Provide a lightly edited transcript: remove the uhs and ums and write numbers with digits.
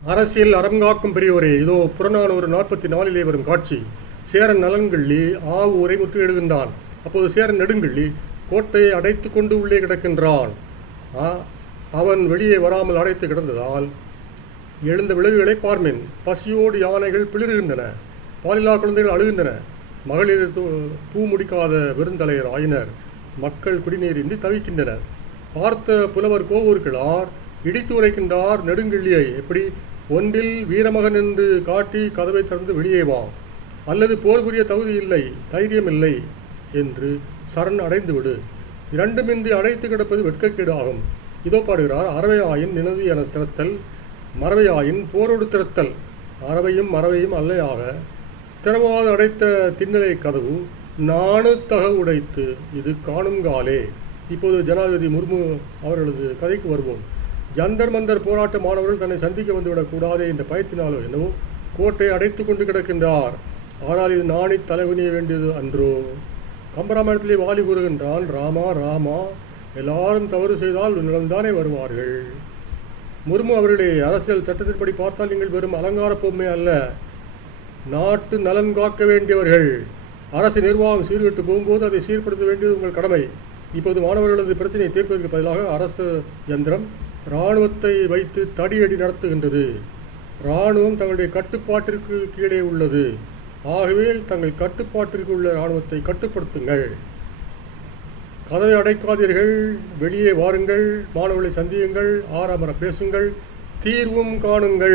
அரசியல் அறங்காக்கும் பெரியோரே, இதோ புறநானூறு 44 வரும் காட்சி. சேரன் நலன்கள்ளி ஆவூரை முற்றுகையிடுகின்றான். அப்போது சேரன் நெடுங்கள்ளி கோட்டையை அடைத்து கொண்டு உள்ளே கிடக்கின்றான். அவன் வெளியே வராமல் அடைத்து கிடந்ததால் எழுந்த விளைவுகளை பார்மின். பசியோடு யானைகள் பிளிருகின்றன, பாலில்லா குழந்தைகள் அழுகின்றன, மகளிர் பூ முடிக்காத விருந்தலையர் ஆயினர், மக்கள் குடிநீரின்றி தவிக்கின்றனர். பார்த்த புலவர் கோவூர்கிழார் இடித்து உரைக்கின்றார் நெடுங்கள்ளியை. எப்படி? ஒன்றில் வீரமகன் என்று காட்டி கதவை திறந்து வெளியே வா, அல்லது போர் புரிய தகுதி இல்லை, தைரியம் இல்லை என்று சரண் அடைந்து விடு. இரண்டுமின்றி அடைத்து கிடப்பது வெட்கக்கேடு ஆகும். இதோ பாடுகிறார். அறவையாயின் நினது என திறத்தல், மறவையாயின் போரோடு திறத்தல். அறவையும் மறவையும் அல்லையாக திறவாது அடைத்த திண்ணலை கதவு நாணுத்தக உடைத்து இது காணுங்காலே. இப்போது ஜனாதிபதி முர்மு அவர்களது கதைக்கு வருவோம். ஜந்தர் மந்தர் போராட்ட மாணவர்கள் தன்னை சந்திக்க வந்துவிடக்கூடாதே என்ற பயத்தினாலோ என்னவோ கோட்டையை அடைத்து கொண்டு கிடக்கின்றார். ஆனால் இது நாணி தலைவனிய வேண்டியது அன்றோ? கம்பராமாயணத்திலே வாலி கூறுகின்றான், ராமா ராமா, எல்லாரும் தவறு செய்தால் உன்னிடம்தானே வருவார்கள். முர்மு அவர்களே, அரசியல் சட்டத்தின்படி பார்த்தால் நீங்கள் வெறும் அலங்கார பொம்மை அல்ல, நாட்டு நலன் காக்க வேண்டியவர்கள். அரசு நிர்வாகம் சீர்கெட்டு போகும்போது அதை சீர்படுத்த வேண்டியது உங்கள் கடமை. இப்போது மாணவர்களது பிரச்சனையை தீர்ப்பதற்கு பதிலாக அரசு யந்திரம் இராணுவத்தை வைத்து தடியடி நடத்துகின்றது. இராணுவம் தங்களுடைய கட்டுப்பாட்டிற்கு கீழே உள்ளது. ஆகவே தங்கள் கட்டுப்பாட்டிற்கு உள்ள இராணுவத்தை கட்டுப்படுத்துங்கள். கதவை அடைக்காதீர்கள், வெளியே வாருங்கள், மாணவர்களை சந்தியுங்கள், ஆறாமர பேசுங்கள், தீர்வும் காணுங்கள்.